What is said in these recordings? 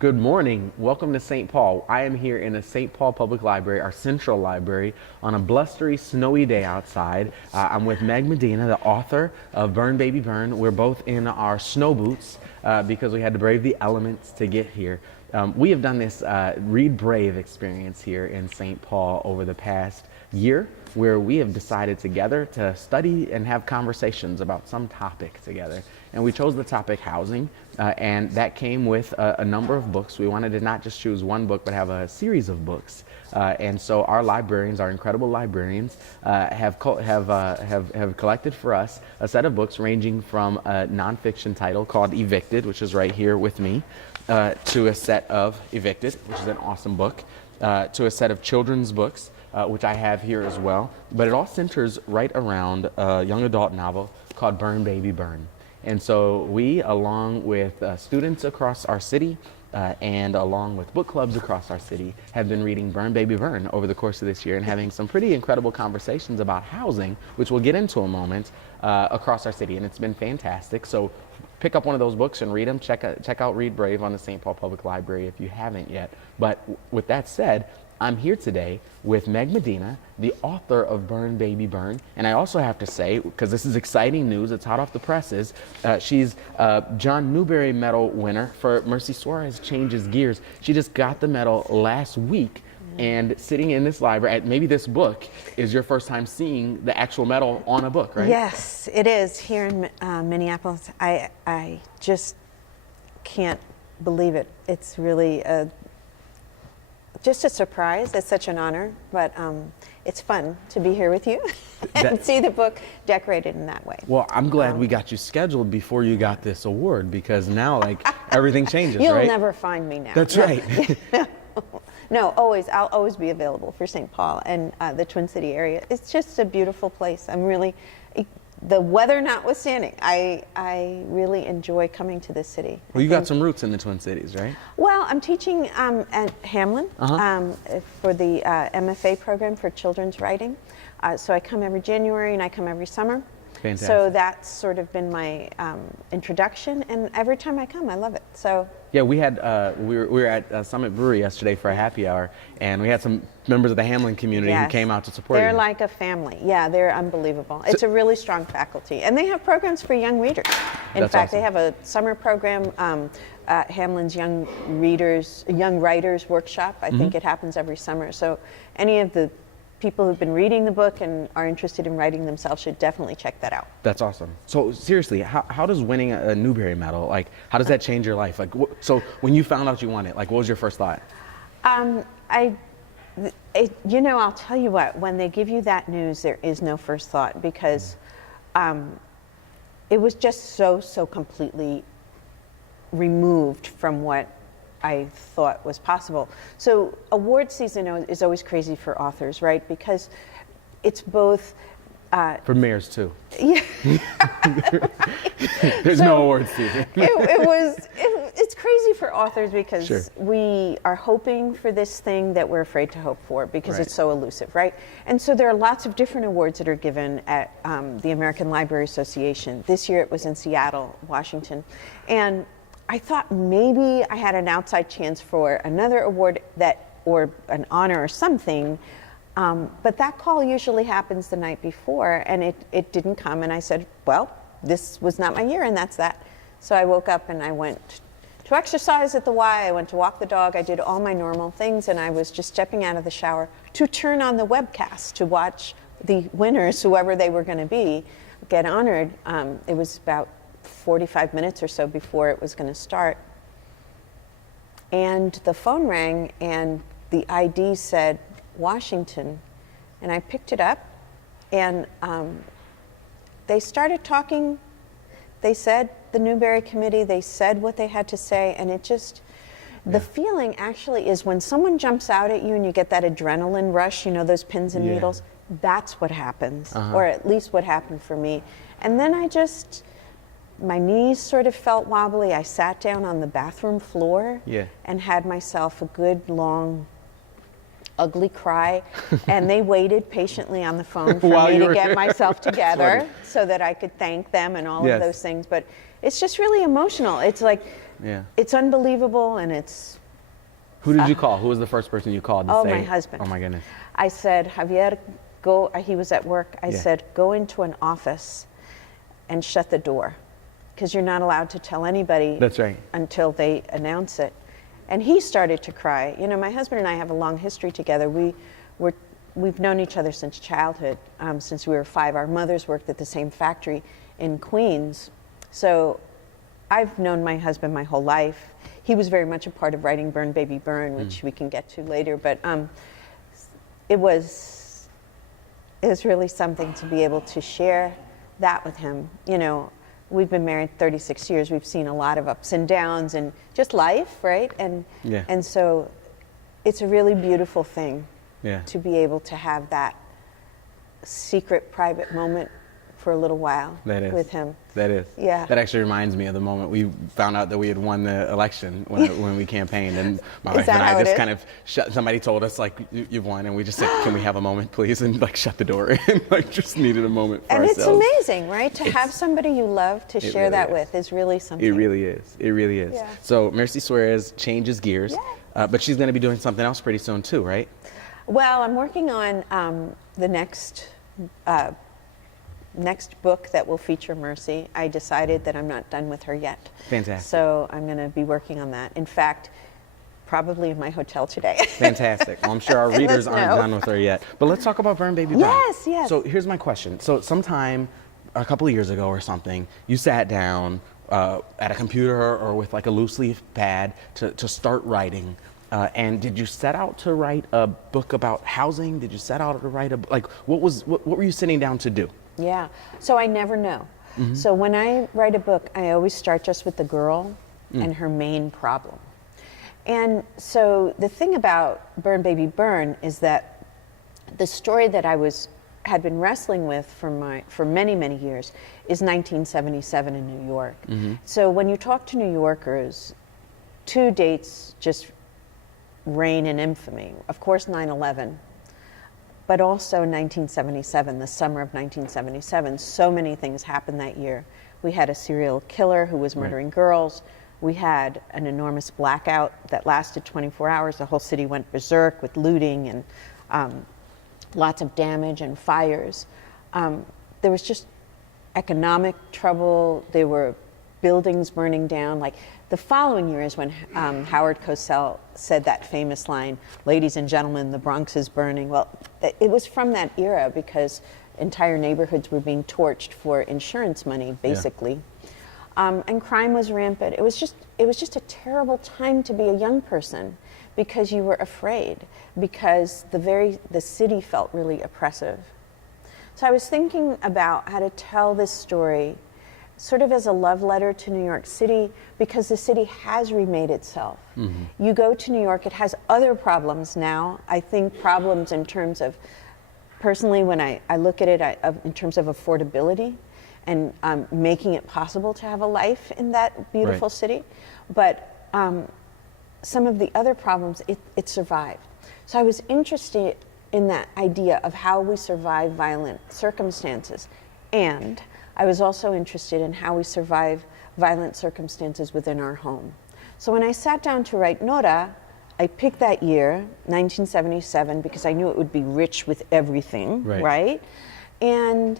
Good morning. Welcome to St. Paul. I am here in the St. Paul Public Library, our central library, on a blustery, snowy day outside. I'm with Meg Medina, the author of Burn Baby Burn. We're both in our snow boots because we had to brave the elements to get here. We have done this Read Brave experience here in St. Paul over the past year, where we have decided together to study and have conversations about some topic together. And we chose the topic housing, and that came with a number of books. We wanted to not just choose one book, but have a series of books. And so our librarians, our incredible librarians, have collected for us a set of books ranging from a nonfiction title called Evicted, which is right here with me, to a set of Evicted, which is an awesome book, to a set of children's books, which I have here as well. But it all centers right around a young adult novel called Burn Baby Burn. And so we, along with students across our city and along with book clubs across our city, have been reading Burn Baby Burn over the course of this year and having some pretty incredible conversations about housing, which we'll get into in a moment, across our city. And it's been fantastic. So pick up one of those books and read them. Check out Read Brave on the St. Paul Public Library if you haven't yet. But with that said, I'm here today with Meg Medina, the author of Burn Baby Burn. And I also have to say, because this is exciting news, it's hot off the presses, she's John Newbery Medal winner for Mercy Suarez Changes Gears. She just got the medal last week. And sitting in this library, maybe this book is your first time seeing the actual medal on a book, right? Yes, it is here in Minneapolis. I just can't believe it. It's really just a surprise. It's such an honor, but it's fun to be here with you and see the book decorated in that way. Well, I'm glad we got you scheduled before you got this award, because now, like, everything changes, You'll right? You'll never find me now. That's right. No, always. I'll always be available for St. Paul and the Twin City area. It's just a beautiful place. I'm really, the weather notwithstanding, I really enjoy coming to this city. Well, you got some roots in the Twin Cities, right? Well, I'm teaching at Hamlin for the MFA program for children's writing. So I come every January and I come every summer. Fantastic. So that's sort of been my introduction, and every time I come, I love it. So yeah, we had we were at Summit Brewery yesterday for a happy hour, and we had some members of the Hamlin community who came out to support you. They're like a family. Yeah, they're unbelievable. It's a really strong faculty, and they have programs for young readers. In fact, awesome. They have a summer program, Hamlin's Young Writers Workshop. I think it happens every summer. So any of the people who've been reading the book and are interested in writing themselves should definitely check that out. That's awesome. So seriously, how does winning a Newbery medal, like, how does that change your life? Like, so when you found out you won it, like, what was your first thought? I'll tell you what, when they give you that news, there is no first thought, because it was just so completely removed from what I thought was possible. So award season is always crazy for authors, right? Because it's both... for mayors too. Yeah. There's no award season. It's crazy for authors because we are hoping for this thing that we're afraid to hope for, because it's so elusive, right? And so there are lots of different awards that are given at the American Library Association. This year it was in Seattle, Washington. And I thought maybe I had an outside chance for another award or an honor or something, but that call usually happens the night before, and it didn't come, and I said, well, this was not my year, and that's that. So I woke up and I went to exercise at the Y, I went to walk the dog, I did all my normal things, and I was just stepping out of the shower to turn on the webcast to watch the winners, whoever they were going to be, get honored. It was about 45 minutes or so before it was going to start. And the phone rang and the ID said Washington, and I picked it up, and they started talking. They said the Newbery Committee, they said what they had to say, and it just, the feeling actually is when someone jumps out at you and you get that adrenaline rush, you know, those pins and needles, that's what happens, or at least what happened for me. And then my knees sort of felt wobbly. I sat down on the bathroom floor and had myself a good, long, ugly cry. And they waited patiently on the phone for me to get myself together so that I could thank them and all of those things. But it's just really emotional. It's like, it's unbelievable, and it's. Who did you call? Who was the first person you called to say? My husband. Oh my goodness. I said, Javier, go. He was at work. I said, go into an office and shut the door, because you're not allowed to tell anybody. That's right. Until they announce it. And he started to cry. You know, my husband and I have a long history together. We've known each other since childhood, since we were 5. Our mothers worked at the same factory in Queens. So I've known my husband my whole life. He was very much a part of writing Burn Baby Burn, which we can get to later. But it was really something to be able to share that with him. You know, we've been married 36 years. We've seen a lot of ups and downs and just life, right? And so it's a really beautiful thing to be able to have that secret, private moment for a little while with him. That is. Yeah. That actually reminds me of the moment we found out that we had won the election when we campaigned, and my wife and I just kind of somebody told us, like, you've won, and we just said, can we have a moment, please? And like shut the door and like just needed a moment for ourselves. And it's amazing, right? To have somebody you love to share really that with is really something. It really is. It really is. Yeah. So Mercy Suarez changes gears, but she's going to be doing something else pretty soon too, right? Well, I'm working on the next book that will feature Mercy. I decided that I'm not done with her yet. Fantastic. So I'm going to be working on that. In fact, probably in my hotel today. Fantastic. Well, I'm sure our readers aren't done with her yet. But let's talk about Burn Baby Burn. Yes, yes. So here's my question. So sometime a couple of years ago or something, you sat down at a computer or with like a loose leaf pad to start writing. And did you set out to write a book about housing? Did you set out to write what were you sitting down to do? Yeah, so I never know. So when I write a book, I always start just with the girl and her main problem. And so the thing about Burn Baby Burn is that the story that I had been wrestling with for many, many years is 1977 in New York. So when you talk to New Yorkers, 2 dates just reign in infamy. Of course, 9/11, but also 1977, the summer of 1977. So many things happened that year. We had a serial killer who was murdering girls. We had an enormous blackout that lasted 24 hours. The whole city went berserk with looting and lots of damage and fires. There was just economic trouble. There were buildings burning down. Like the following year is when Howard Cosell said that famous line, "Ladies and gentlemen, the Bronx is burning." Well, it was from that era because entire neighborhoods were being torched for insurance money, basically. And crime was rampant. It was just a terrible time to be a young person because you were afraid, because the city felt really oppressive. So I was thinking about how to tell this story sort of as a love letter to New York City, because the city has remade itself. You go to New York, it has other problems now. I think problems in terms of, personally, when I look at it in terms of affordability and making it possible to have a life in that beautiful city. But some of the other problems, it survived. So I was interested in that idea of how we survive violent circumstances. And I was also interested in how we survive violent circumstances within our home. So when I sat down to write Nora, I picked that year, 1977, because I knew it would be rich with everything, right? And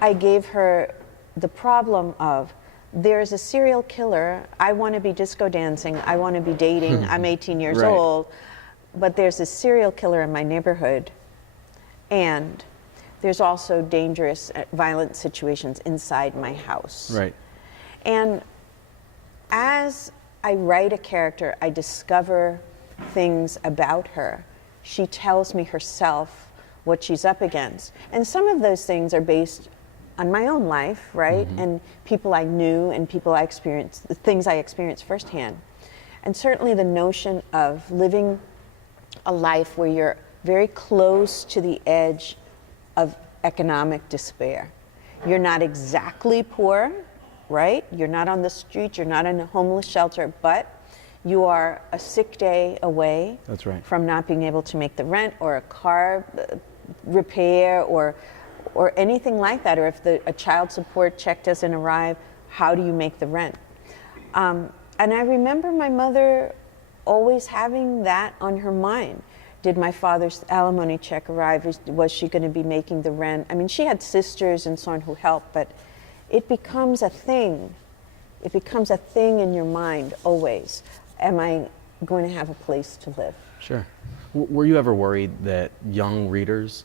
I gave her the problem of, there's a serial killer, I want to be disco dancing, I want to be dating, I'm 18 years old, but there's a serial killer in my neighborhood, and there's also dangerous, violent situations inside my house. And as I write a character, I discover things about her. She tells me herself what she's up against. And some of those things are based on my own life, and people I knew and people I experienced, the things I experienced firsthand. And certainly the notion of living a life where you're very close to the edge of economic despair. You're not exactly poor, right? You're not on the street, you're not in a homeless shelter, but you are a sick day away from not being able to make the rent or a car repair or anything like that. Or if a child support check doesn't arrive, how do you make the rent? And I remember my mother always having that on her mind. Did my father's alimony check arrive? Was she going to be making the rent? I mean, she had sisters and so on who helped, but it becomes a thing. It becomes a thing in your mind always. Am I going to have a place to live? Sure. Were you ever worried that young readers,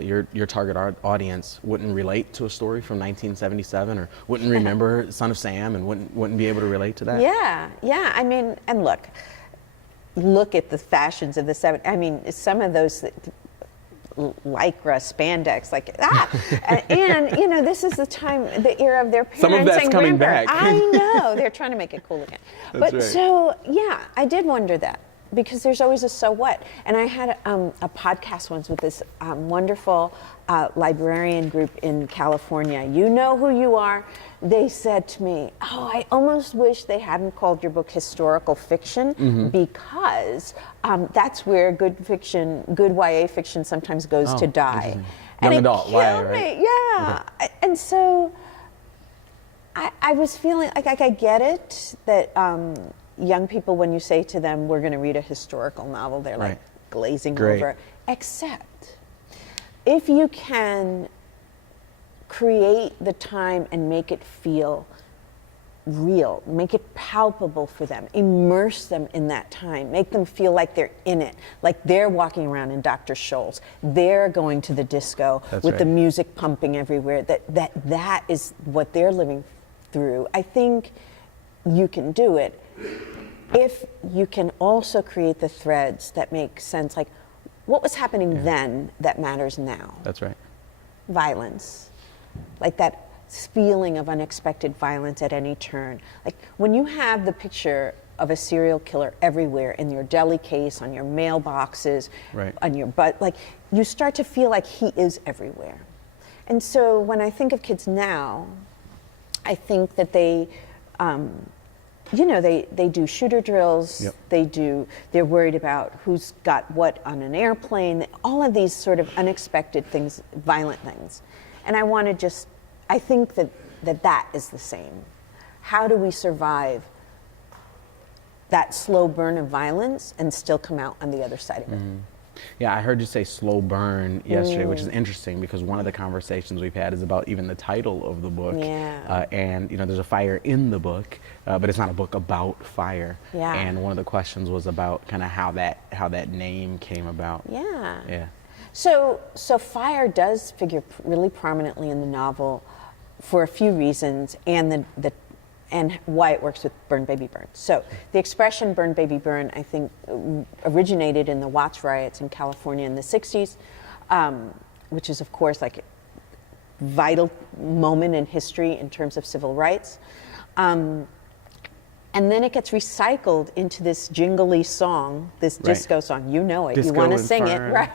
your target audience, wouldn't relate to a story from 1977, or wouldn't remember Son of Sam, and wouldn't be able to relate to that? Yeah. I mean, and look at the fashions of the 70s. I mean, some of those lycra spandex, and this is the era of their parents. Some of that's coming back. I know, they're trying to make it cool again. That's right. So yeah, I did wonder that, because there's always a so what. And I had a podcast once with this wonderful librarian group in California. You know who you are. They said to me, oh, I almost wish they hadn't called your book historical fiction, because that's where good fiction, good YA fiction sometimes goes to die. Young and adult it YA, killed right? me. Yeah. Okay. And so I was feeling like I get it, that young people, when you say to them, we're going to read a historical novel, they're like glazing over. Except if you can create the time and make it feel real, make it palpable for them, immerse them in that time, make them feel like they're in it, like they're walking around in Dr. Scholl's, they're going to the disco with the music pumping everywhere, that is what they're living through. I think you can do it if you can also create the threads that make sense, like what was happening then that matters now. That's right. Violence, like that feeling of unexpected violence at any turn. Like when you have the picture of a serial killer everywhere, in your deli case, on your mailboxes, on your butt, like you start to feel like he is everywhere. And so when I think of kids now, I think that they do shooter drills. They're worried about who's got what on an airplane, all of these sort of unexpected things, violent things. And I think that is the same. How do we survive that slow burn of violence and still come out on the other side of it? Yeah, I heard you say slow burn yesterday, which is interesting, because one of the conversations we've had is about even the title of the book. And there's a fire in the book, but it's not a book about fire. And one of the questions was about kind of how that name came about. So fire does figure really prominently in the novel for a few reasons, and and why it works with Burn Baby Burn. So the expression Burn Baby Burn, I think, originated in the Watts riots in California in the 60s, which is, of course, like a vital moment in history in terms of civil rights. And then it gets recycled into this jingly song, this disco song. You know it. Disco, you want to sing it, right?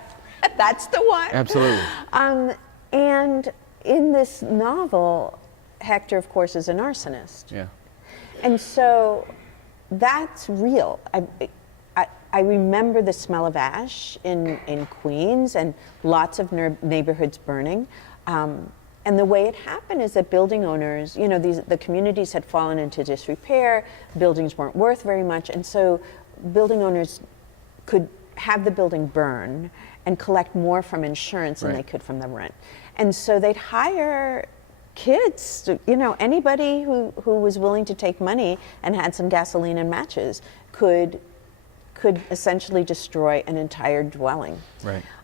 That's the one. Absolutely. And in this novel, Hector, of course, is an arsonist. And so that's real. I remember the smell of ash in Queens and lots of neighborhoods burning. And the way it happened is that building owners, the communities had fallen into disrepair, buildings weren't worth very much, and so building owners could have the building burn and collect more from insurance than they could from the rent. And so they'd hire kids, anybody who was willing to take money and had some gasoline and matches could essentially destroy an entire dwelling.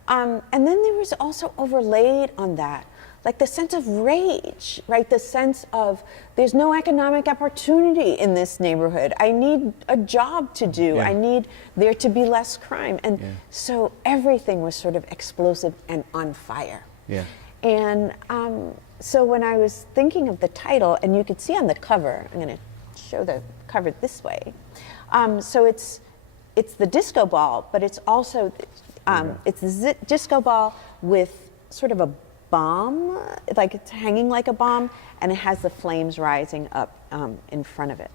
And then there was also overlaid on that, like the sense of rage, right? The sense of there's no economic opportunity in this neighborhood. I need a job to do. I need there to be less crime. And so everything was sort of explosive and on fire. And so when I was thinking of the title, and you could see on the cover, I'm going to show the cover this way. So it's the disco ball, but it's also it's the disco ball with sort of a bomb, like it's hanging like a bomb, and it has the flames rising up in front of it.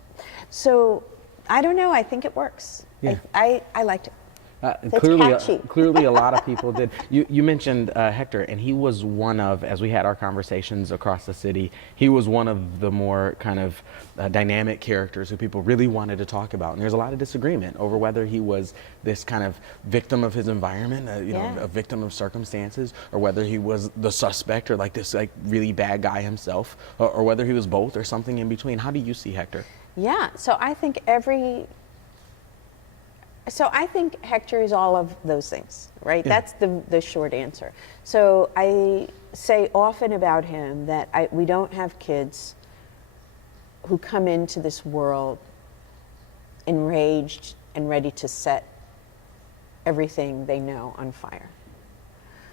So I don't know. I think it works. I liked it. That's Clearly, catchy. clearly, a lot of people did. You mentioned Hector, and he was one of, as we had our conversations across the city, he was one of the more kind of dynamic characters who people really wanted to talk about. And there's a lot of disagreement over whether he was this kind of victim of his environment, a victim of circumstances, or whether he was the suspect or like this like really bad guy himself, or whether he was both or something in between. How do you see Hector? Yeah, so I think Hector is all of those things, right? Yeah. That's the short answer. So I say often about him that we don't have kids who come into this world enraged and ready to set everything they know on fire.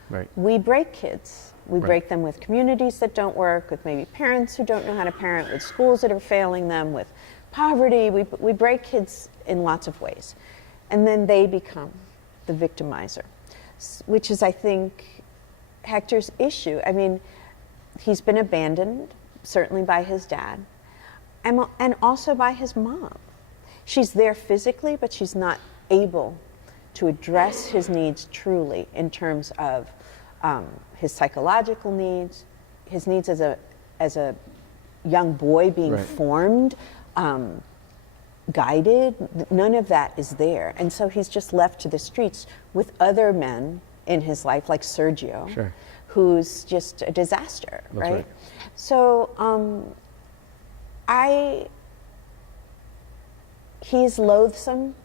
Right. We break kids. We break them with communities that don't work, with maybe parents who don't know how to parent, with schools that are failing them, with poverty. We break kids in lots of ways. And then they become the victimizer, which is, I think, Hector's issue. I mean, he's been abandoned, certainly by his dad, and also by his mom. She's there physically, but she's not able to address his needs truly in terms of his psychological needs, his needs as a young boy being formed, guided. None of that is there. And so he's just left to the streets with other men in his life, like Sergio, who's just a disaster, right? So he's loathsome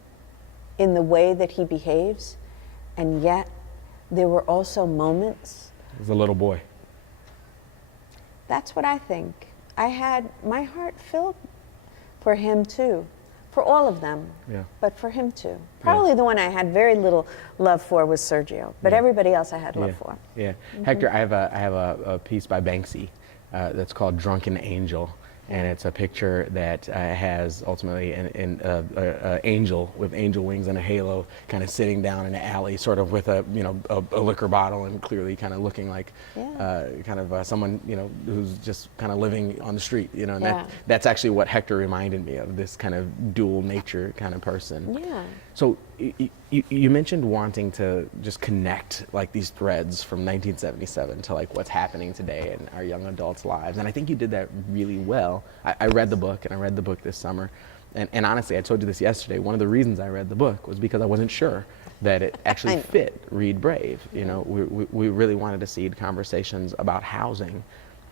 in the way that he behaves, and yet there were also moments. As a little boy. That's what I think. I had my heart filled for him too. For all of them, but for him too. Probably the one I had very little love for was Sergio, but everybody else I had love for. Yeah, Hector, I have a piece by Banksy that's called "Drunken Angel," and it's a picture that has ultimately an angel with angel wings and a halo, kind of sitting down in an alley, sort of with a liquor bottle, and clearly kind of looking like someone who's just kind of living on the street, and that's actually what Hector reminded me of, this kind of dual nature kind of person. Yeah. So you mentioned wanting to just connect like these threads from 1977 to like what's happening today in our young adults' lives, and I think you did that really well. I read the book, and I read the book this summer, and honestly, I told you this yesterday, one of the reasons I read the book was because I wasn't sure that it actually fit Read Brave. We really wanted to seed conversations about housing.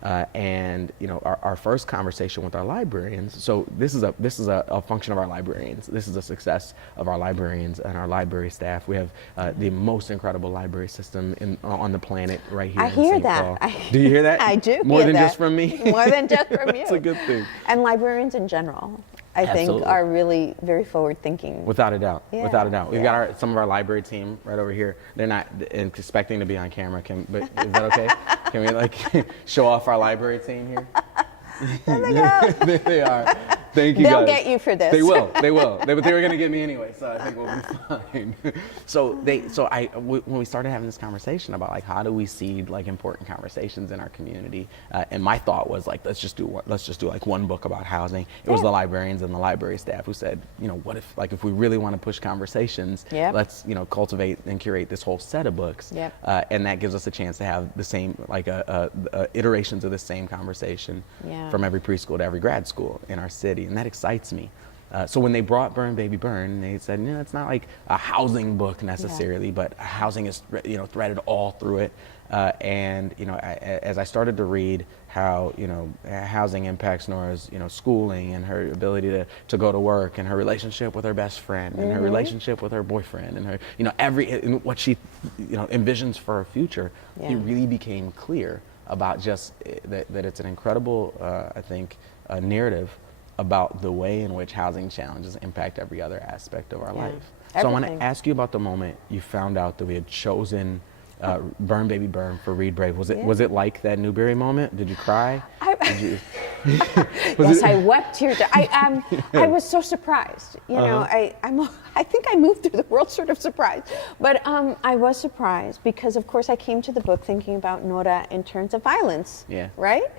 And our first conversation with our librarians. So this is a function of our librarians. This is a success of our librarians and our library staff. We have the most incredible library system on the planet right here. I in hear St. that. Paul. Do you hear that? I do. More than that. just from me. More than just from you. That's a good thing. And librarians in general, I think, are really very forward-thinking. Without a doubt. Yeah. Without a doubt. We've got some of our library team right over here. They're not expecting to be on camera, but is that okay? Can we show off our library team here? There they go. There they are. Thank you, They'll guys. get you for this. They will. But they were going to get me anyway, so I think we'll be fine. When we started having this conversation about like how do we seed like important conversations in our community, and my thought was like let's just do like one book about housing. It was the librarians and the library staff who said, what if we really want to push conversations, let's cultivate and curate this whole set of books, and that gives us a chance to have the same iterations of the same conversation from every preschool to every grad school in our city. And that excites me. So when they brought Burn Baby Burn, they said, it's not like a housing book necessarily, but housing is threaded all through it. As I started to read how housing impacts Nora's schooling and her ability to go to work and her relationship with her best friend and her relationship with her boyfriend and her what she envisions for her future, it really became clear about just that it's an incredible I think narrative about the way in which housing challenges impact every other aspect of our life. So I want to ask you about the moment you found out that we had chosen Burn Baby Burn for Read Brave. Was it like that Newbery moment? Did you cry? Yes, I wept tears. I was so surprised. I think I moved through the world sort of surprised. But I was surprised because, of course, I came to the book thinking about Nora in terms of violence, right?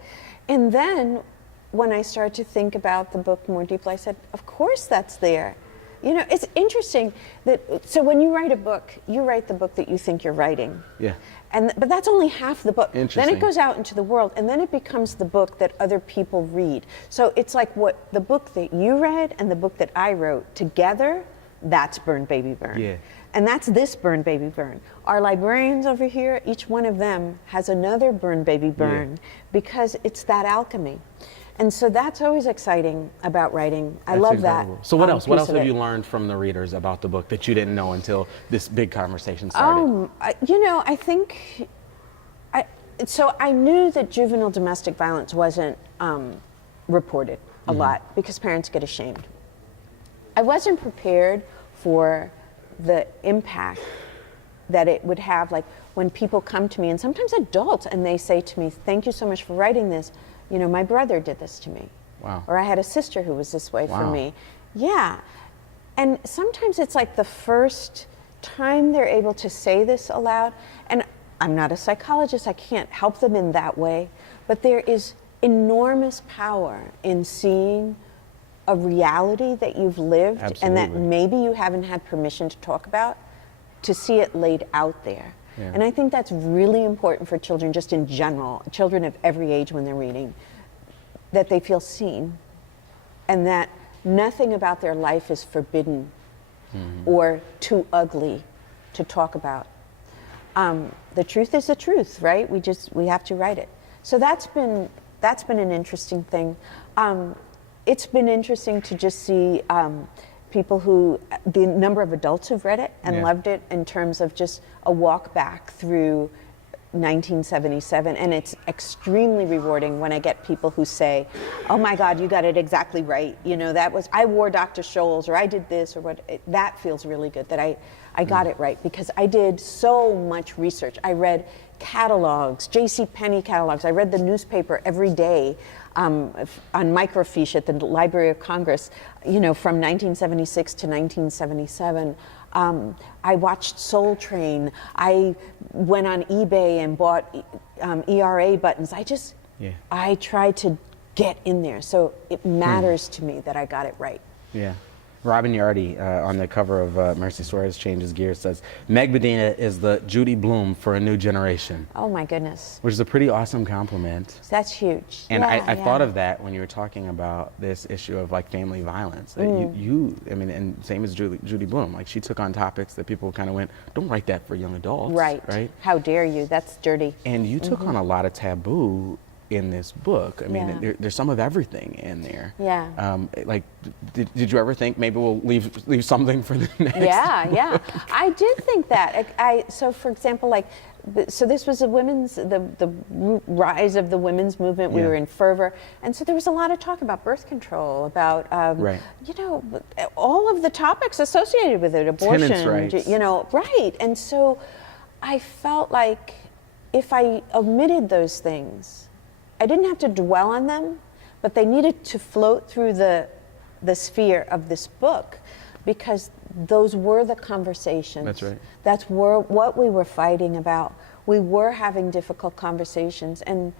And then when I started to think about the book more deeply, I said, of course that's there. You know, it's interesting that, so when you write a book, you write the book that you think you're writing. Yeah. But that's only half the book. Interesting. Then it goes out into the world, and then it becomes the book that other people read. So it's like what the book that you read and the book that I wrote together, that's Burn Baby Burn. Yeah. And that's this Burn Baby Burn. Our librarians over here, each one of them has another Burn Baby Burn because it's that alchemy. And so that's always exciting about writing. I love incredible. that. So what else? What else have it. you learned from the readers about the book that you didn't know until this big conversation started? You know, I think, so I knew that juvenile domestic violence wasn't reported a lot because parents get ashamed. I wasn't prepared for the impact that it would have, like when people come to me, and sometimes adults, and they say to me, "Thank you so much for writing this. You know, my brother did this to me." Wow. Or I had a sister who was this way for Wow. me. Yeah. And sometimes it's like the first time they're able to say this aloud. And I'm not a psychologist, I can't help them in that way, but there is enormous power in seeing a reality that you've lived and that Absolutely. maybe you haven't had permission to talk about, to see it laid out there. Yeah. And I think that's really important for children just in general, children of every age when they're reading, that they feel seen and that nothing about their life is forbidden or too ugly to talk about. The truth is the truth, right? We have to write it. So that's been an interesting thing. It's been interesting to just see people the number of adults who've read it and loved it in terms of just a walk back through 1977. And it's extremely rewarding when I get people who say, "Oh my God, you got it exactly right. You know, I wore Dr. Scholl's, or I did this, or what." That feels really good that I got it right, because I did so much research. I read catalogs, JCPenney catalogs. I read the newspaper every day on microfiche at the Library of Congress, you know, from 1976 to 1977. I watched Soul Train. I went on eBay and bought ERA buttons. I tried to get in there. So it matters to me that I got it right. Yeah. Robin Yardy on the cover of Mercy Suarez Changes Gears says, "Meg Medina is the Judy Blume for a new generation." Oh my goodness. Which is a pretty awesome compliment. That's huge. And Yeah, I thought of that when you were talking about this issue of like family violence. That I mean, and same as Judy Blume, like she took on topics that people kind of went, "Don't write that for young adults." Right. How dare you? That's dirty. And you took on a lot of taboo in this book. I mean, there's some of everything in there. Yeah. Like, did you ever think maybe we'll leave something for the next? Yeah. I did think that. So for example, like, so this was the rise of the women's movement. We were in fervor, and so there was a lot of talk about birth control, about you know, all of the topics associated with it, abortion, tenants' rights. you know, right. And so I felt like if I omitted those things, I didn't have to dwell on them, but they needed to float through the sphere of this book, because those were the conversations. That's right. That's what we were fighting about. We were having difficult conversations, and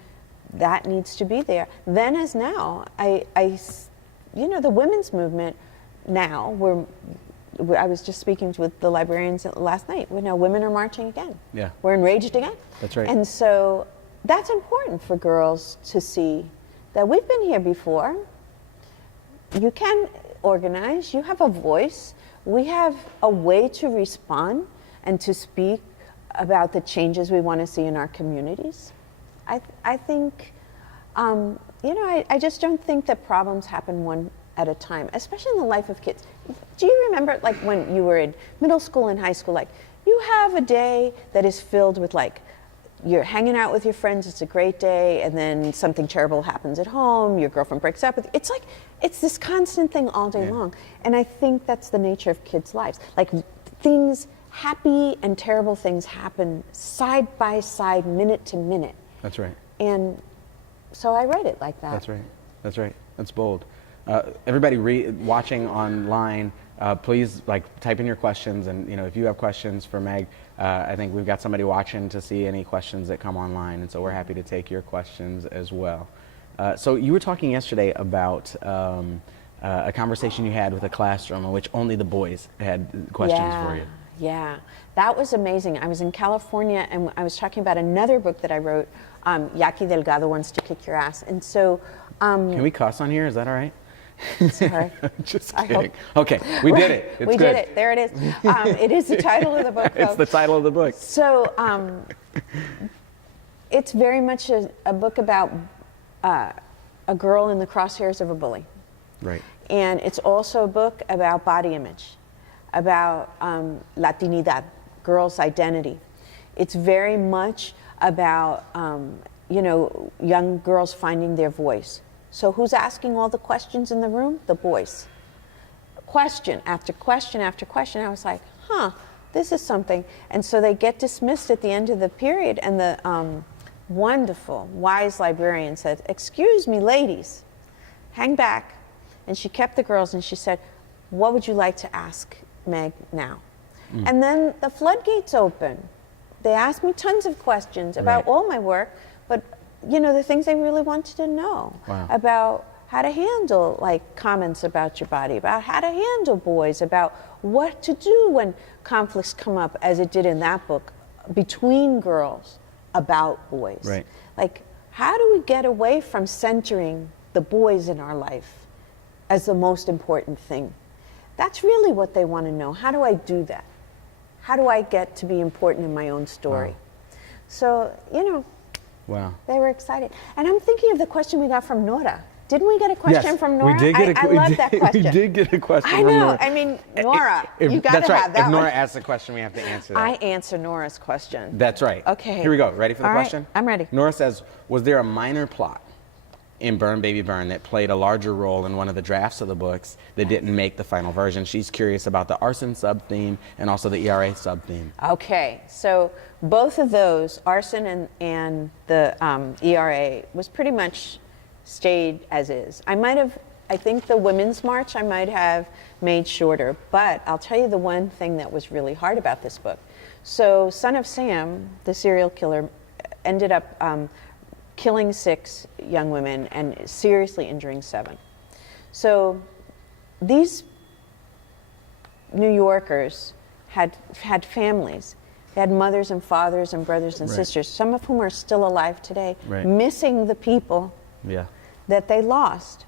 that needs to be there. Then as now, you know, the women's movement now, I was just speaking with the librarians last night. We know women are marching again. Yeah. We're enraged again. That's right. And so that's important for girls to see that we've been here before. You can organize, you have a voice, we have a way to respond and to speak about the changes we want to see in our communities. I think, you know, I just don't think that problems happen one at a time, especially in the life of kids. Do you remember, like, when you were in middle school and high school, like, you have a day that is filled with, like, you're hanging out with your friends, it's a great day, and then something terrible happens at home, your girlfriend breaks up with you. It's like, it's this constant thing all day long. And I think that's the nature of kids' lives. Like, things, happy and terrible things happen side by side, minute to minute. That's right. And so I read it like that. That's right. That's right. That's bold. Everybody watching online, please type in your questions, and you know, if you have questions for Meg, I think we've got somebody watching to see any questions that come online, and so we're happy to take your questions as well. So you were talking yesterday about a conversation you had with a classroom in which only the boys had questions for you. Yeah, that was amazing. I was in California and I was talking about another book that I wrote, Yaki Delgado Wants to Kick Your Ass. And so... Can we cuss on here? Is that all right? Sorry. Just kidding. Okay, we did it. It's we good. did it. There it is. It is the title of the book, though. It's the title of the book. So it's very much a book about a girl in the crosshairs of a bully. Right. And it's also a book about body image, about Latinidad, girls' identity. It's very much about, young girls finding their voice. So who's asking all the questions in the room? The boys. Question after question after question. I was like, this is something. And so they get dismissed at the end of the period, and the wonderful, wise librarian said, "Excuse me, ladies, hang back." And she kept the girls and she said, "What would you like to ask Meg now?" And then the floodgates open. They asked me tons of questions about all my work, but the things they really wanted to know about how to handle comments about your body, about how to handle boys, about what to do when conflicts come up, as it did in that book, between girls about boys. Right. Like, how do we get away from centering the boys in our life as the most important thing? That's really what they want to know. How do I do that? How do I get to be important in my own story? So, they were excited. And I'm thinking of the question we got from Nora. Didn't we get a question from Nora? We did get I love that question. We did get a question I from know. Nora. I mean, Nora, you got That's to right. have that If Nora one. asks a question, we have to answer that. I answer Nora's question. That's right. Okay. Here we go. Ready for the All right. question? I'm ready. Nora says, was there a minor plot in Burn Baby Burn that played a larger role in one of the drafts of the books that didn't make the final version? She's curious about the arson sub-theme and also the ERA sub-theme. Okay, so both of those, arson and the ERA, was pretty much stayed as is. I think the Women's March I might have made shorter, but I'll tell you the one thing that was really hard about this book. So Son of Sam, the serial killer, ended up killing 6 young women and seriously injuring 7. So these New Yorkers had families. They had mothers and fathers and brothers and sisters, some of whom are still alive today, missing the people that they lost.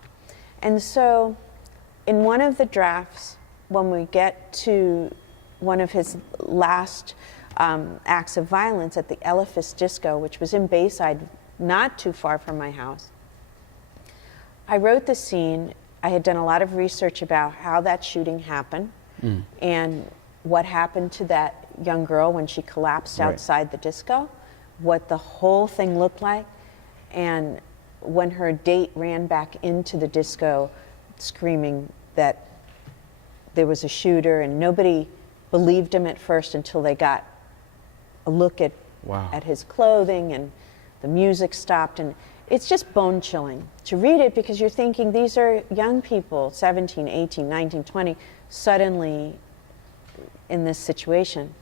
And so in one of the drafts, when we get to one of his last acts of violence at the Elephas Disco, which was in Bayside, not too far from my house, I wrote the scene. I had done a lot of research about how that shooting happened and what happened to that young girl when she collapsed outside the disco, what the whole thing looked like, and when her date ran back into the disco screaming that there was a shooter, and nobody believed him at first until they got a look at his clothing, and the music stopped, and it's just bone-chilling to read it because you're thinking these are young people, 17, 18, 19, 20, suddenly in this situation.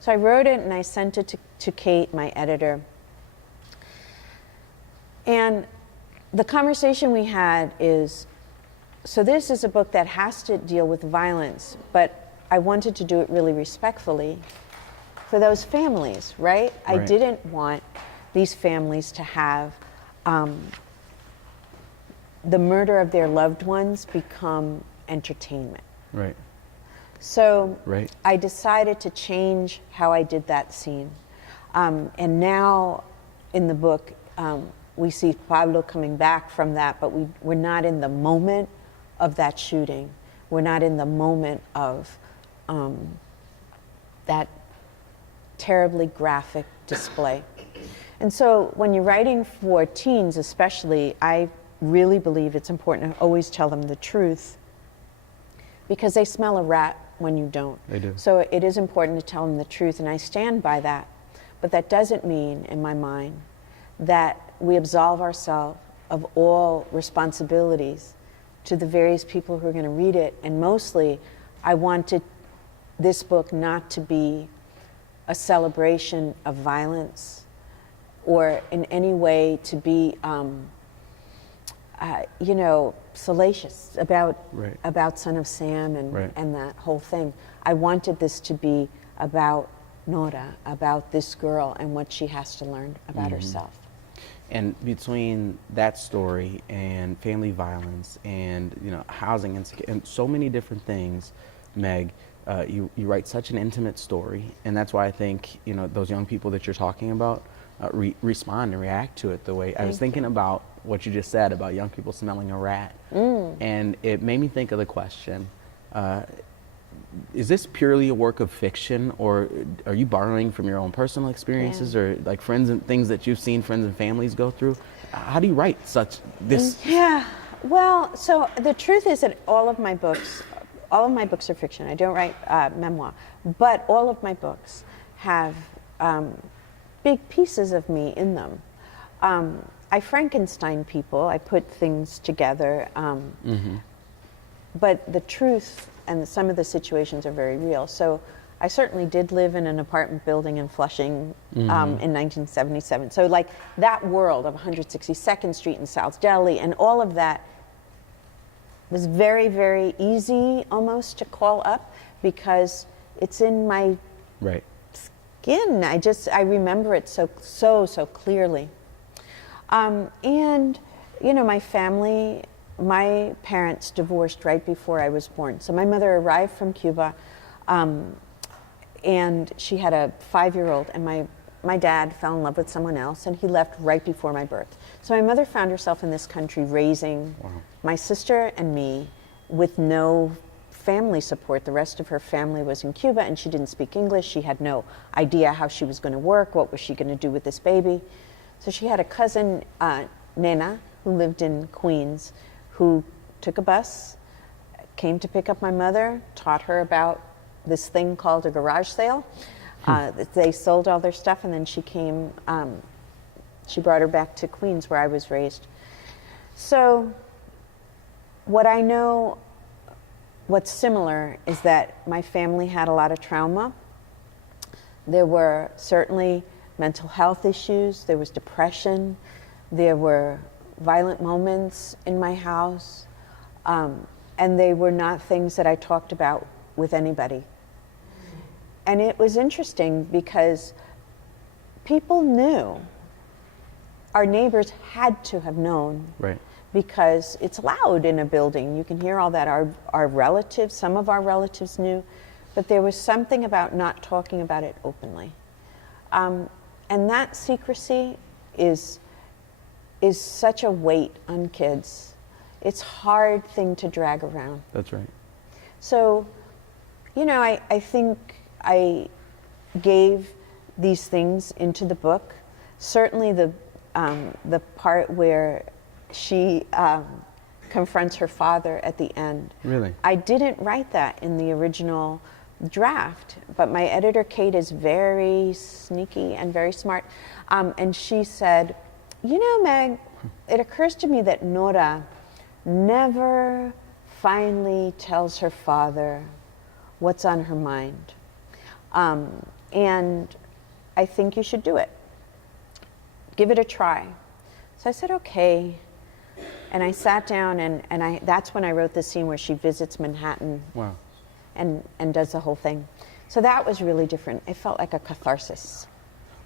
So I wrote it and I sent it to Kate, my editor. And the conversation we had is, so this is a book that has to deal with violence, but I wanted to do it really respectfully for those families, right? I didn't want these families to have the murder of their loved ones become entertainment. Right. So I decided to change how I did that scene. And now in the book, we see Pablo coming back from that, but we're not in the moment of that shooting. We're not in the moment of that terribly graphic display. And so when you're writing for teens especially, I really believe it's important to always tell them the truth because they smell a rat when you don't. They do. So it is important to tell them the truth, and I stand by that. But that doesn't mean, in my mind, that we absolve ourselves of all responsibilities to the various people who are going to read it. And mostly, I wanted this book not to be a celebration of violence or in any way to be salacious about Right. about Son of Sam Right. and that whole thing. I wanted this to be about Nora, about this girl and what she has to learn about herself. And between that story and family violence and housing insecurity and so many different things, Meg, you write such an intimate story, and that's why I think those young people that you're talking about respond and react to it the way I was thinking about what you just said about young people smelling a rat, and it made me think of the question. Is this purely a work of fiction, or are you borrowing from your own personal experiences, or like friends and things that you've seen friends and families go through? How do you write such this? Yeah, well, so the truth is that all of my books are fiction. I don't write memoir, but all of my books have big pieces of me in them. I Frankenstein people. I put things together, but the truth and some of the situations are very real. So I certainly did live in an apartment building in Flushing in 1977. So like that world of 162nd Street and South Delhi and all of that was very, very easy almost to call up because it's in my skin. I remember it so clearly. And my family, my parents divorced right before I was born. So my mother arrived from Cuba, and she had a 5-year-old, and my dad fell in love with someone else, and he left right before my birth. So my mother found herself in this country raising my sister and me with no family support. The rest of her family was in Cuba, and she didn't speak English. She had no idea how she was going to work, what was she going to do with this baby. So she had a cousin, Nena, who lived in Queens, who took a bus, came to pick up my mother, taught her about this thing called a garage sale. They sold all their stuff, and then she came, she brought her back to Queens where I was raised. So what I know, what's similar is that my family had a lot of trauma. There were certainly mental health issues, there was depression, there were violent moments in my house, and they were not things that I talked about with anybody. And it was interesting because people knew, our neighbors had to have known, because it's loud in a building. You can hear all that. Our relatives, some of our relatives knew, but there was something about not talking about it openly. And that secrecy is such a weight on kids. It's a hard thing to drag around. That's right. So, I think I gave these things into the book. Certainly the part where she confronts her father at the end. Really? I didn't write that in the original draft, but my editor, Kate, is very sneaky and very smart. And she said, Meg, it occurs to me that Nora never finally tells her father what's on her mind. And I think you should do it. Give it a try. So I said, okay. And I sat down, and that's when I wrote the scene where she visits Manhattan. Wow. And does the whole thing. So that was really different. It felt like a catharsis.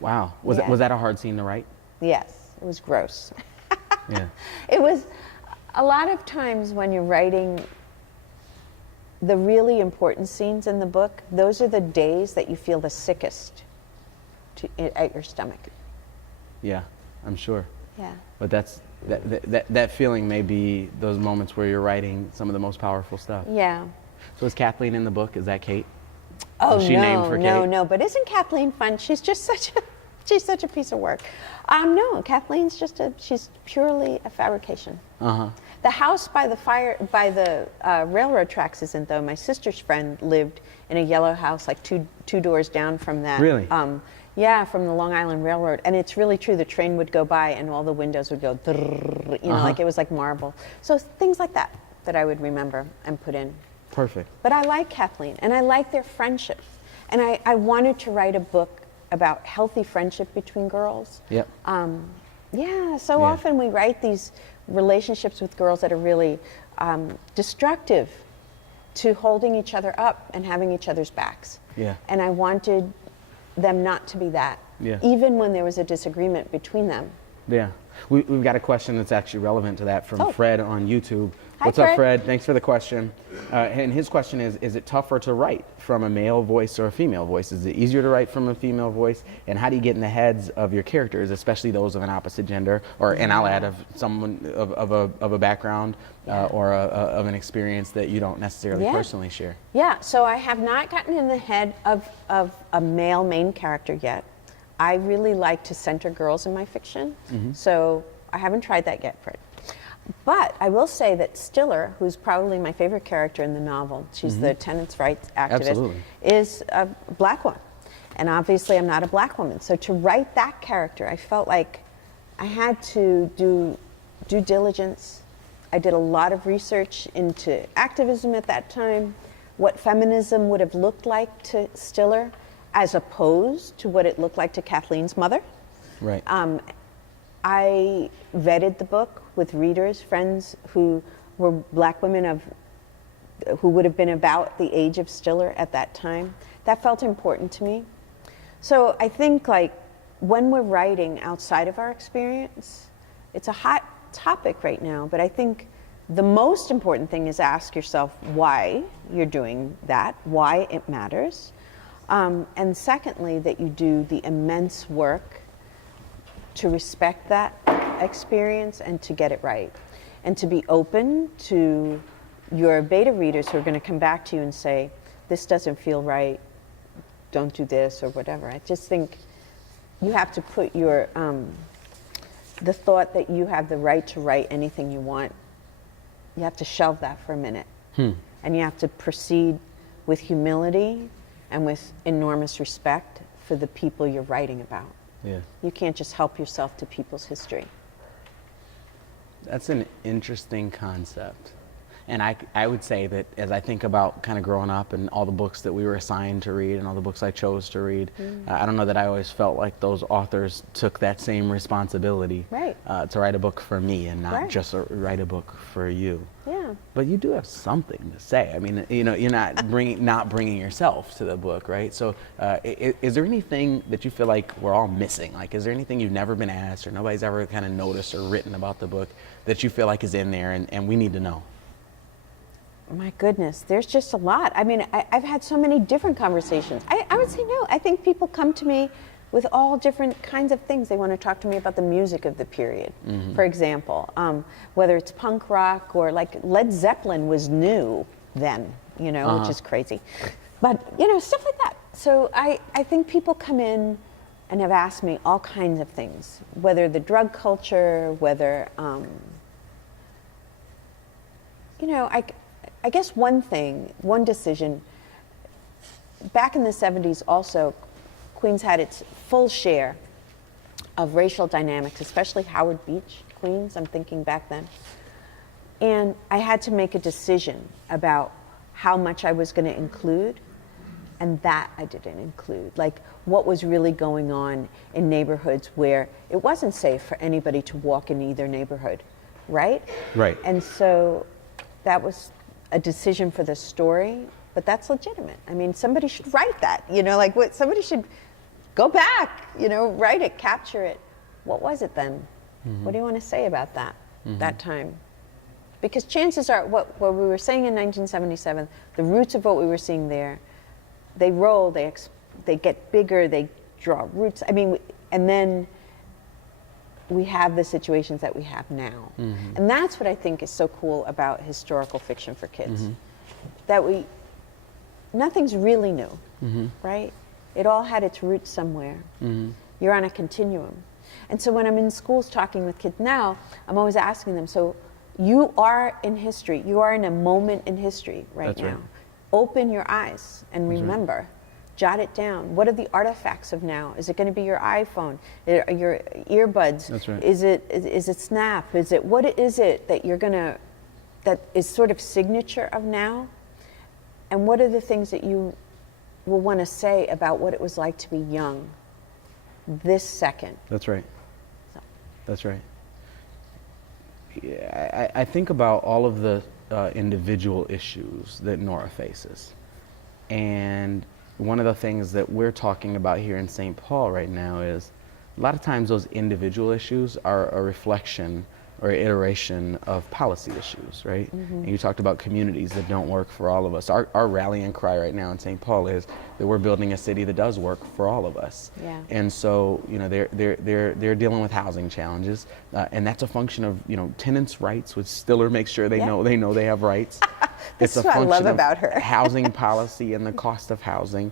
Wow. Was that a hard scene to write? Yes, it was gross. Yeah. It was, a lot of times when you're writing the really important scenes in the book, those are the days that you feel the sickest at your stomach. Yeah, I'm sure. Yeah. But that feeling may be those moments where you're writing some of the most powerful stuff. Yeah. So is Kathleen in the book? Is that Kate? Oh, was she named for Kate? No. But isn't Kathleen fun? She's just she's such a piece of work. No, Kathleen's she's purely a fabrication. The house by the railroad tracks isn't, though. My sister's friend lived in a yellow house like two doors down from that. Really? Yeah, from the Long Island Railroad. And it's really true. The train would go by and all the windows would go, like it was like marble. So things like that I would remember and put in. Perfect. But I like Kathleen, and I like their friendship. And I wanted to write a book about healthy friendship between girls. Yep. Often we write these relationships with girls that are really destructive to holding each other up and having each other's backs. Yeah. And I wanted them not to be that, even when there was a disagreement between them. Yeah. We've got a question that's actually relevant to that from Fred on YouTube. Hi, What's up, Fred? Thanks for the question. And his question is it tougher to write from a male voice or a female voice? Is it easier to write from a female voice? And how do you get in the heads of your characters, especially those of an opposite gender, or, and I'll add, of someone of a background or of an experience that you don't necessarily personally share? Yeah, so I have not gotten in the head of a male main character yet. I really like to center girls in my fiction, so I haven't tried that yet, Fred. But I will say that Stiller, who's probably my favorite character in the novel, she's the tenants' rights activist, is a black woman. And obviously I'm not a black woman. So to write that character, I felt like I had to do due diligence. I did a lot of research into activism at that time, what feminism would have looked like to Stiller, as opposed to what it looked like to Kathleen's mother. Right. I vetted the book with readers, friends who were black women who would have been about the age of Stiller at that time. That felt important to me. So I think, like, when we're writing outside of our experience, it's a hot topic right now, but I think the most important thing is ask yourself why you're doing that, why it matters. And secondly, that you do the immense work to respect that experience and to get it right. And to be open to your beta readers who are going to come back to you and say, this doesn't feel right, don't do this or whatever. I just think you have to put your, the thought that you have the right to write anything you want, you have to shelve that for a minute. And you have to proceed with humility and with enormous respect for the people you're writing about. Yeah. You can't just help yourself to people's history. That's an interesting concept. And I would say that as I think about kind of growing up and all the books that we were assigned to read and all the books I chose to read, I don't know that I always felt like those authors took that same responsibility to write a book for me and not just write a book for you. Yeah. But you do have something to say. I mean, you know, you're not bringing yourself to the book, right? So is there anything that you feel like we're all missing? Like, is there anything you've never been asked or nobody's ever kind of noticed or written about the book that you feel like is in there and we need to know? My goodness, there's just a lot. I mean, I've had so many different conversations. I would say no. I think people come to me with all different kinds of things. They want to talk to me about the music of the period, for example, whether it's punk rock or like Led Zeppelin was new then, you know, which is crazy. But, you know, stuff like that. So I think people come in and have asked me all kinds of things, whether the drug culture, whether, you know, I guess one decision, back in the 70s also, Queens had its full share of racial dynamics, especially Howard Beach, Queens, I'm thinking back then. And I had to make a decision about how much I was going to include, and that I didn't include. Like, what was really going on in neighborhoods where it wasn't safe for anybody to walk in either neighborhood, right? Right. And so that was a decision for the story, but that's legitimate. I mean, somebody should write that, you know, like somebody should go back, you know, write it, capture it. What was it then? What do you want to say about that, that time? Because chances are, what we were saying in 1977, the roots of what we were seeing there, they roll, they get bigger, they draw roots. I mean, and then we have the situations that we have now. And that's what I think is so cool about historical fiction for kids. That nothing's really new, right? It all had its roots somewhere. You're on a continuum. And so when I'm in schools talking with kids now, I'm always asking them, so you are in history, you are in a moment in history right now. Open your eyes and remember. Jot it down. What are the artifacts of now? Is it going to be your iPhone, your earbuds? That's right. Is it Snap? What is it that that is sort of signature of now? And what are the things that you will want to say about what it was like to be young this second? That's right. So. That's right. I think about all of the individual issues that Nora faces. And one of the things that we're talking about here in St. Paul right now is a lot of times those individual issues are a reflection or iteration of policy issues, right? And you talked about communities that don't work for all of us. Our rallying cry right now in St. Paul is that we're building a city that does work for all of us. Yeah. And so, you know, they're dealing with housing challenges, and that's a function of, you know, tenants' rights, which Stiller makes sure they know they have rights. That's It's a what I function love of about her. housing policy and the cost of housing.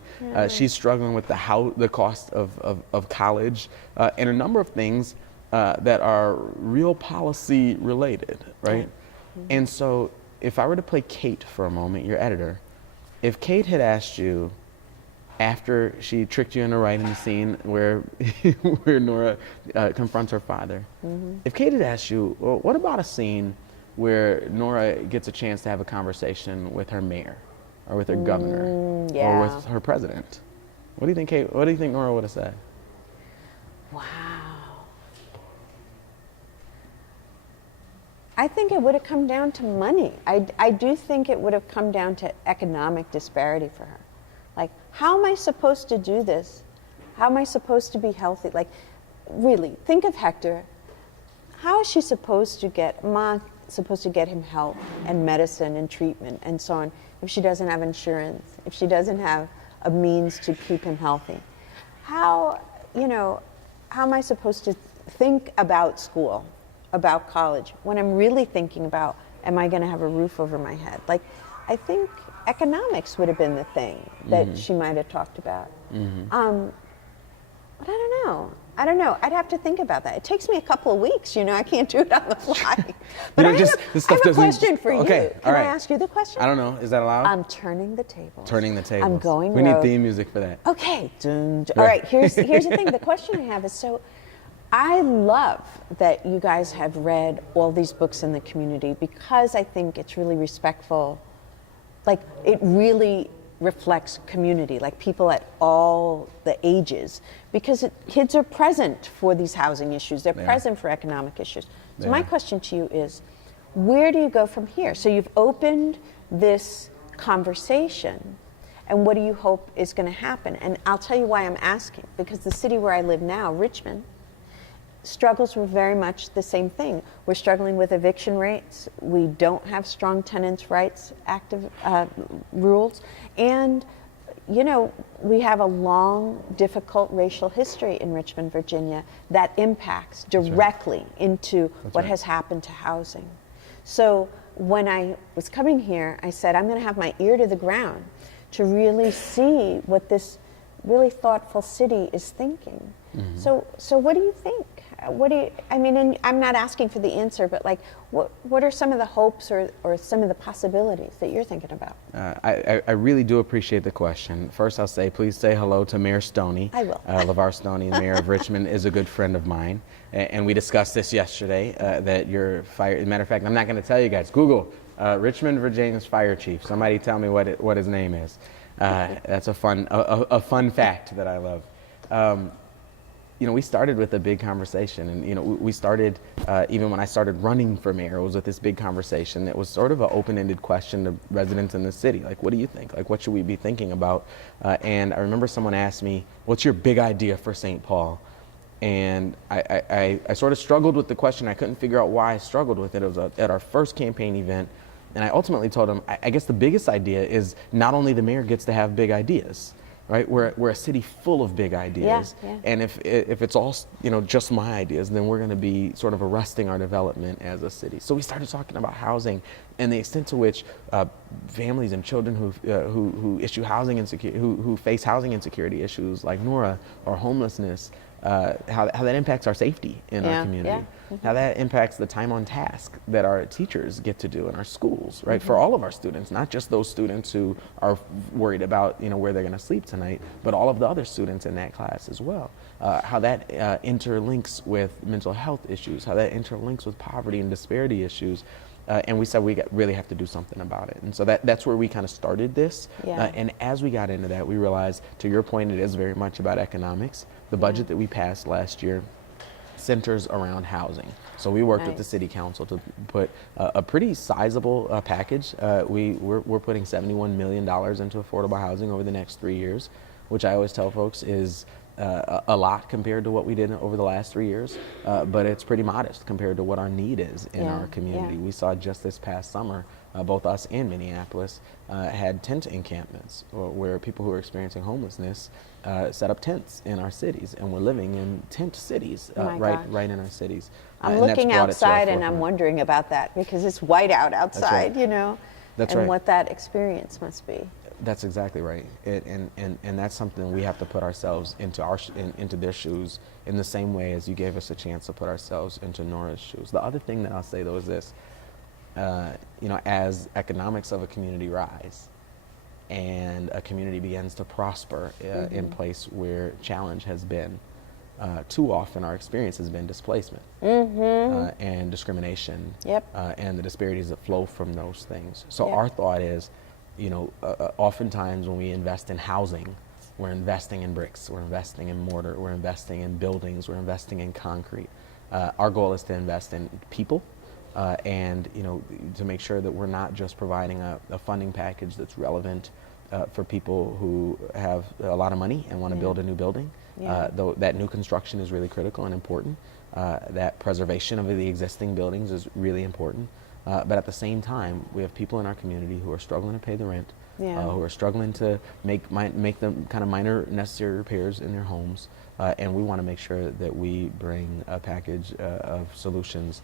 She's struggling with the cost of college, and a number of things that are real policy related, right? And so if I were to play Kate for a moment, your editor, if Kate had asked you after she tricked you into writing the scene where where Nora confronts her father, if Kate had asked you, well, what about a scene where Nora gets a chance to have a conversation with her mayor or with her governor or with her president, what do you think what do you think Nora would have said? Wow. I think it would have come down to money. I do think it would have come down to economic disparity for her. Like, how am I supposed to do this? How am I supposed to be healthy? Like, really, think of Hector. How is she supposed to get him help and medicine and treatment and so on if she doesn't have insurance, if she doesn't have a means to keep him healthy? How am I supposed to think about school, about college, when I'm really thinking about, am I going to have a roof over my head? Like, I think economics would have been the thing that she might have talked about. But I don't know. I'd have to think about that. It takes me a couple of weeks, I can't do it on the fly. But I have a question for you. Can I ask you the question? I don't know. Is that allowed? I'm turning the tables. Turning the tables. I'm going We need theme music for that. Okay. All right, here's the thing. The question I have is, so I love that you guys have read all these books in the community because I think it's really respectful. Like, it really reflects community, like people at all the ages, because kids are present for these housing issues. They're present for economic issues. So my question to you is, where do you go from here? So you've opened this conversation, and what do you hope is going to happen? And I'll tell you why I'm asking, because the city where I live now, Richmond, struggles with very much the same thing. We're struggling with eviction rates. We don't have strong tenants' rights active rules. And, we have a long, difficult racial history in Richmond, Virginia that impacts directly into what has happened to housing. So when I was coming here, I said, I'm going to have my ear to the ground to really see what this really thoughtful city is thinking. So what do you think? And I'm not asking for the answer, but like, what are some of the hopes or some of the possibilities that you're thinking about? I really do appreciate the question. First, I'll say, please say hello to Mayor Stoney. I will. LeVar Stoney, the mayor of Richmond, is a good friend of mine. And we discussed this yesterday, that you're fire. As a matter of fact, I'm not going to tell you guys. Google Richmond, Virginia's fire chief. Somebody tell me what his name is. That's a fun fact that I love. We started with a big conversation, and we started even when I started running for mayor, it was with this big conversation. It was sort of an open-ended question to residents in the city, like, what do you think? Like, what should we be thinking about? And I remember someone asked me, what's your big idea for St. Paul? And I sort of struggled with the question. I couldn't figure out why I struggled with it. It was at our first campaign event, and I ultimately told them, I guess the biggest idea is not only the mayor gets to have big ideas, right? We're a city full of big ideas, and if it's all just my ideas, then we're going to be sort of arresting our development as a city. So we started talking about housing and the extent to which families and children who issue housing insecurity, who face housing insecurity issues like Nora or homelessness, how that impacts our safety in our community, how that impacts the time on task that our teachers get to do in our schools, right? For all of our students, not just those students who are worried about where they're going to sleep tonight, but all of the other students in that class as well. How that interlinks with mental health issues, how that interlinks with poverty and disparity issues. And we said we really have to do something about it. And so that's where we kind of started this. And as we got into that, we realized, to your point, it is very much about economics. The budget that we passed last year centers around housing. So we worked with the city council to put a pretty sizable package. We're putting $71 million into affordable housing over the next 3 years, which I always tell folks is a lot compared to what we did over the last 3 years, but it's pretty modest compared to what our need is in our community. We saw just this past summer, both us and Minneapolis had tent encampments where people who are experiencing homelessness set up tents in our cities, and we're living in tent cities right in our cities. I'm looking outside and I'm wondering about that because it's white outside, you know, and what that experience must be. That's exactly right, and that's something we have to put ourselves into their shoes in the same way as you gave us a chance to put ourselves into Nora's shoes. The other thing that I'll say though is this: you know, as economics of a community rise, and a community begins to prosper in place where challenge has been, too often our experience has been displacement and discrimination, and the disparities that flow from those things. So our thought is, you know, oftentimes when we invest in housing, we're investing in bricks, we're investing in mortar, we're investing in buildings, we're investing in concrete. Our goal is to invest in people, and you know, to make sure that we're not just providing a funding package that's relevant for people who have a lot of money and want to build a new building. Though that new construction is really critical and important. That preservation of the existing buildings is really important. But at the same time, we have people in our community who are struggling to pay the rent, who are struggling to make the kind of minor necessary repairs in their homes, and we want to make sure that we bring a package of solutions,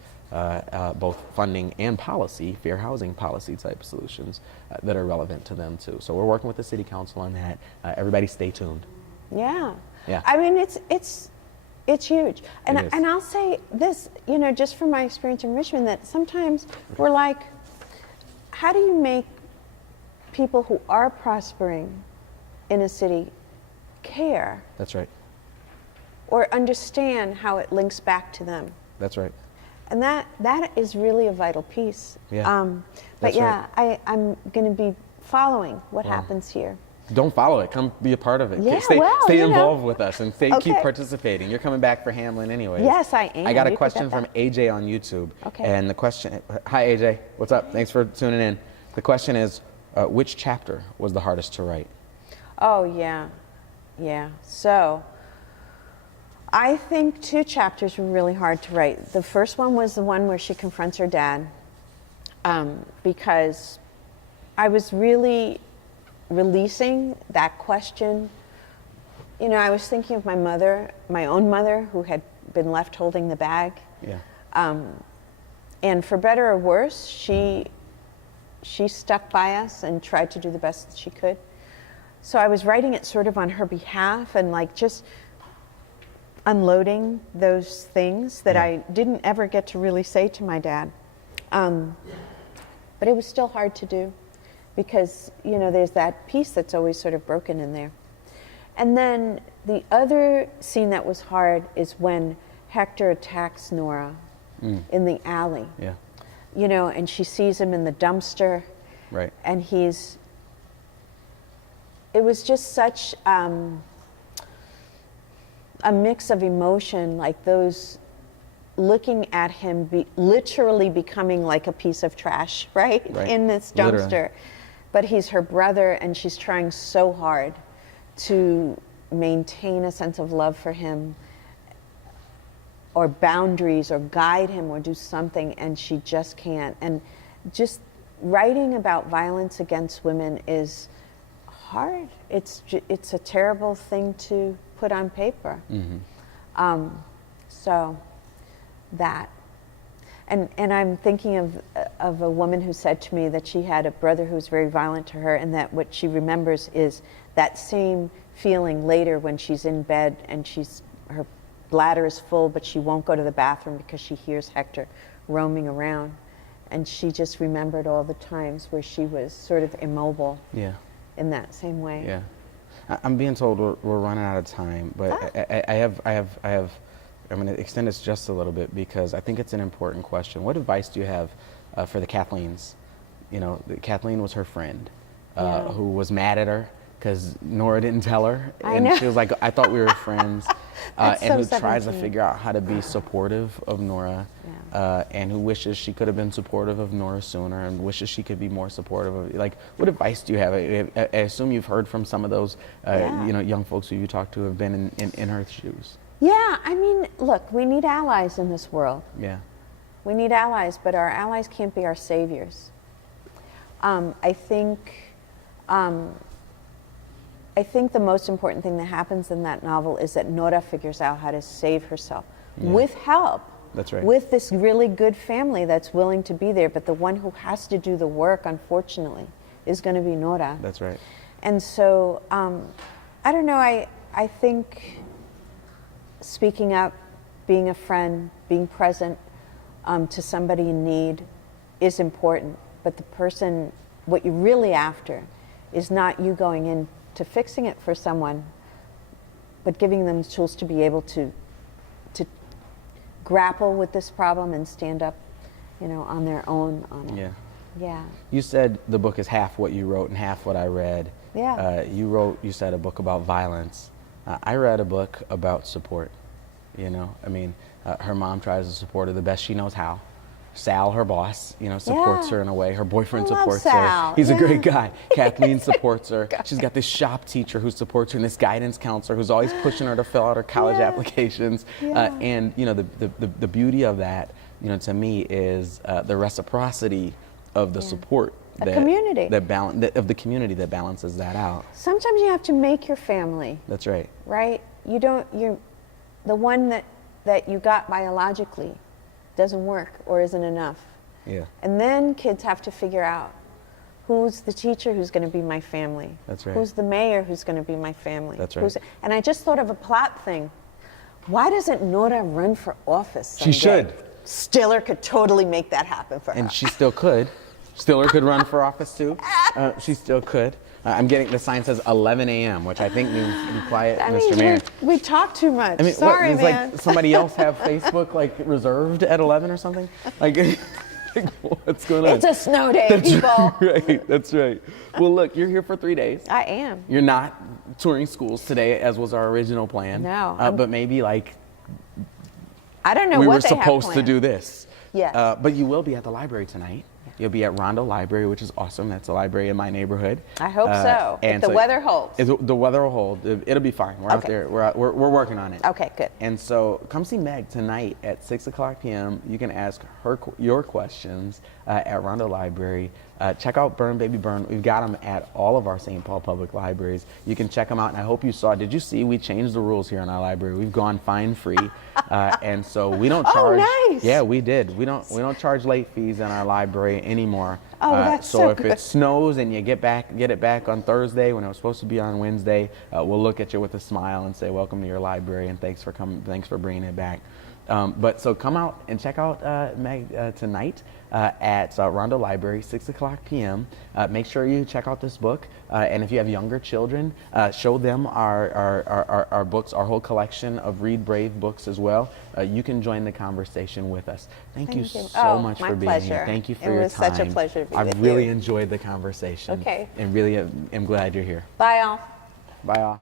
both funding and policy, fair housing policy type solutions that are relevant to them too. So we're working with the City Council on that. Everybody stay tuned. Yeah. I mean, it's huge. And I'll say this, you know, just from my experience in Richmond, that sometimes we're like, how do you make people who are prospering in a city care? That's right. Or understand how it links back to them. That's right. And that is really a vital piece. But I'm going to be following what happens here. Don't follow it. Come be a part of it. Yeah, stay involved with us and keep participating. You're coming back for Hamlin anyways. Yes, I am. I got a question from AJ on YouTube. Okay. And the question, hi AJ, what's up? Thanks for tuning in. The question is, which chapter was the hardest to write? Oh, yeah. So, I think 2 chapters were really hard to write. The first one was the one where she confronts her dad, because I was really releasing that question. You know, I was thinking of my mother, my own mother, who had been left holding the bag. And for better or worse, she stuck by us and tried to do the best she could. So I was writing it sort of on her behalf and like just unloading those things that I didn't ever get to really say to my dad. But it was still hard to do because, you know, there's that piece that's always sort of broken in there. And then the other scene that was hard is when Hector attacks Nora in the alley. You know, and she sees him in the dumpster. And it was just such a mix of emotion, like those looking at him literally becoming like a piece of trash, in this dumpster. Literally. But he's her brother and she's trying so hard to maintain a sense of love for him or boundaries or guide him or do something, and she just can't. And just writing about violence against women is hard. It's a terrible thing to put on paper. So that. And I'm thinking of a woman who said to me that she had a brother who was very violent to her, and that what she remembers is that same feeling later when she's in bed and her bladder is full, but she won't go to the bathroom because she hears Hector roaming around. And she just remembered all the times where she was sort of immobile in that same way. I'm being told we're running out of time, but I'm going to extend this just a little bit because I think it's an important question. What advice do you have for the Kathleens? You know, Kathleen was her friend who was mad at her because Nora didn't tell her. I And know. she was like, I thought we were friends. That's And so who tries to 17. figure out how to be supportive of Nora, and who wishes she could have been supportive of Nora sooner, and wishes she could be more supportive of. Like, what advice do you have? I assume you've heard from some of those, young folks who you talk to have been in her shoes. Yeah, I mean, look, we need allies in this world. Yeah. We need allies, but our allies can't be our saviors. I think the most important thing that happens in that novel is that Nora figures out how to save herself with help. That's right. With this really good family that's willing to be there, but the one who has to do the work, unfortunately, is going to be Nora. That's right. And so, I don't know, I think speaking up, being a friend, being present to somebody in need is important. But the person, what you're really after is not you going into fixing it for someone, but giving them the tools to be able to grapple with this problem and stand up, on their own on it. Yeah. Yeah. You said the book is half what you wrote and half what I read. Yeah. You said a book about violence. I read a book about support. Her mom tries to support her the best she knows how. Sal, her boss, supports her in a way. Her boyfriend I love supports Sal. her. He's a Yeah. great guy. Kathleen supports her. She's got this shop teacher who supports her and this guidance counselor who's always pushing her to fill out her college applications. And the beauty of that, to me, is the reciprocity of the support. Community. Of the community that balances that out. Sometimes you have to make your family. That's right. Right? You're the one that you got biologically doesn't work or isn't enough. Yeah. And then kids have to figure out who's the teacher who's going to be my family. That's right. Who's the mayor who's going to be my family. That's right. And I just thought of a plot thing. Why doesn't Nora run for office someday? She should. Stiller could totally make that happen for her. And she still could. Stiller could run for office too. She still could. I'm getting the sign says 11 a.m., which I think means be quiet, Mr. Mayor. We talk too much. Sorry, Sorry, man. Like somebody else have Facebook reserved at 11 or something? Like what's going on? It's a snow day, people. Right. That's right. Well, look, you're here for 3 days. I am. You're not touring schools today, as was our original plan. No. But maybe I don't know we what were they have supposed to planned. do this. Yes. But you will be at the library tonight. You'll be at Rondo Library, which is awesome. That's a library in my neighborhood. I hope so. If the weather holds. The weather will hold. It'll be fine. We're out there. We're working on it. Okay, good. And so come see Meg tonight at 6:00 p.m. You can ask her your questions at Rondo Library. Check out Burn Baby Burn. We've got them at all of our St. Paul public libraries. You can check them out. And I hope you saw. Did you see we changed the rules here in our library? We've gone fine free, and so we don't charge. Oh, nice. Yeah, we did. We don't charge late fees in our library anymore. Oh, that's so so if good. it snows and you get it back on Thursday when it was supposed to be on Wednesday, we'll look at you with a smile and say welcome to your library and thanks for coming. Thanks for bringing it back. But so come out and check out Meg tonight at Rondo Library, 6:00 p.m. Make sure you check out this book, and if you have younger children, show them our books, our whole collection of Read Brave books as well. You can join the conversation with us. Thank you so much for being here. Thank you for your time. It was such a pleasure to be with you. I've really enjoyed the conversation. Okay. And really am glad you're here. Bye, all. Bye all.